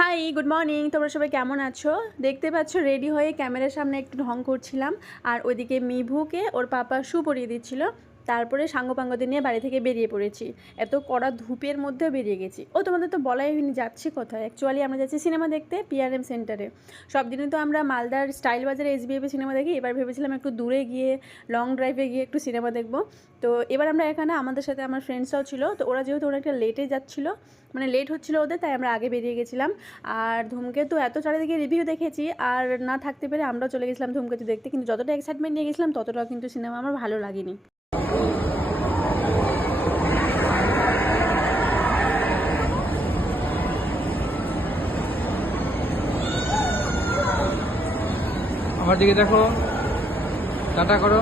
High, good morning. তোমরা সবাই কেমন আছো? দেখতে পাচ্ছ রেডি হয়ে ক্যামেরার সামনে একটু ঢং করছিলাম, আর ওইদিকে মিভুকে ওর পাপা শু পরিয়ে দিচ্ছিল। তারপরে সাঙ্গপাঙ্গদের নিয়ে বাড়ি থেকে বেরিয়ে পড়েছি। এত কড়া ধূপের মধ্যে বেরিয়ে গেছি। ও তোমাদের তো বলাই হয়নি যাচ্ছি কোথায়। অ্যাকচুয়ালি আমরা যাচ্ছি সিনেমা দেখতে পিআরএম সেন্টারে। সব দিনই তো আমরা মালদার স্টাইল বাজারে এসবিএফে সিনেমা দেখি। এবার ভেবেছিলাম একটু দূরে গিয়ে লং ড্রাইভে গিয়ে একটু সিনেমা দেখবো। তো এবার আমরা এখানে আমাদের সাথে আমার ফ্রেন্ডসরাও ছিল। তো ওরা যেহেতু অনেকটা লেটে যাচ্ছিলো, মানে লেট হচ্ছিলো ওদের, তাই আমরা আগে বেরিয়ে গেছিলাম। আর ধূমকেতু এত চারিদিকে রিভিউ দেখেছি, আর না থাকতে পেরে আমরাও চলে গেছিলাম ধূমকেতু দেখতে। কিন্তু যতটা এক্সাইটমেন্ট নিয়ে গেছিলাম ততটাও কিন্তু সিনেমা আমার ভালো লাগেনি। আমার দিকে দেখো, টাটা করো।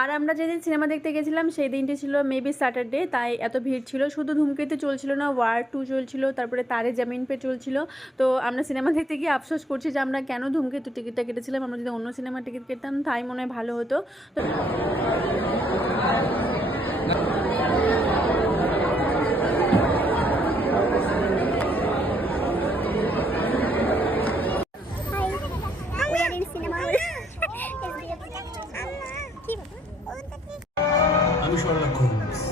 আর আমরা যেদিন সিনেমা দেখতে গেছিলাম সেই দিনটি ছিল মেবি স্যাটারডে, তাই এত ভিড় ছিল। শুধু ধূমকেতু চলছিল না, ওয়ার 2 চলছিল, তারপরে তারে জামিন পে চলছিল। তো আমরা সিনেমা দেখতে গিয়ে আফসোস করছি যে আমরা কেন ধূমকেতু টিকিটটা কেটেছিলাম। আমরা যদি অন্য সিনেমার টিকিট কেটতাম তাই মনে হয় ভালো হতো। তো আমি Sherlock Holmes।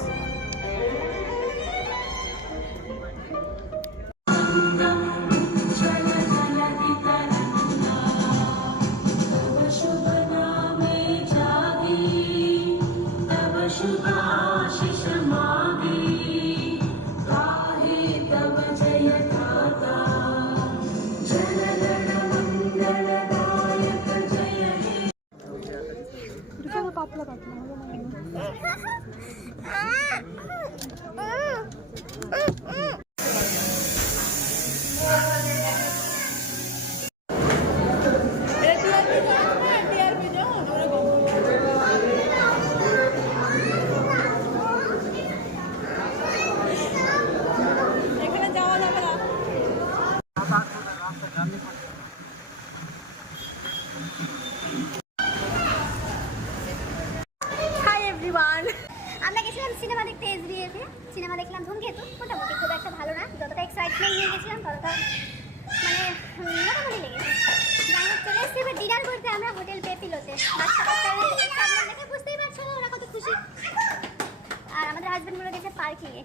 পাতলা পাতলা এখানে যাওয়া যাবে না। হাই এভরিওয়ান, আমরা গেছিলাম সিনেমা দেখতে এসবিএফে। সিনেমা দেখলাম ধূমকেতু। মোটামুটি খুব একটা ভালো না, যতটা এক্সাইটমেন্ট নিয়ে গেছিলাম ততটা মানে মোটামুটি লেগেছে। যাই হোক, চলে এসেছি এবার ডিনার করতে আমরা হোটেল পেপিলোতে। দেখে বুঝতেই পারছো ওরা কত খুশি। আর আমাদের হাজব্যান্ডগুলো গেছে পার্কিংয়ে।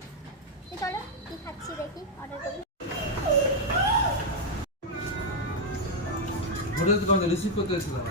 তো চলো কি খাচ্ছি দেখি, অর্ডার করি। হোটেল তো তোমাদের রিসিভ করতে এসেছিলাম।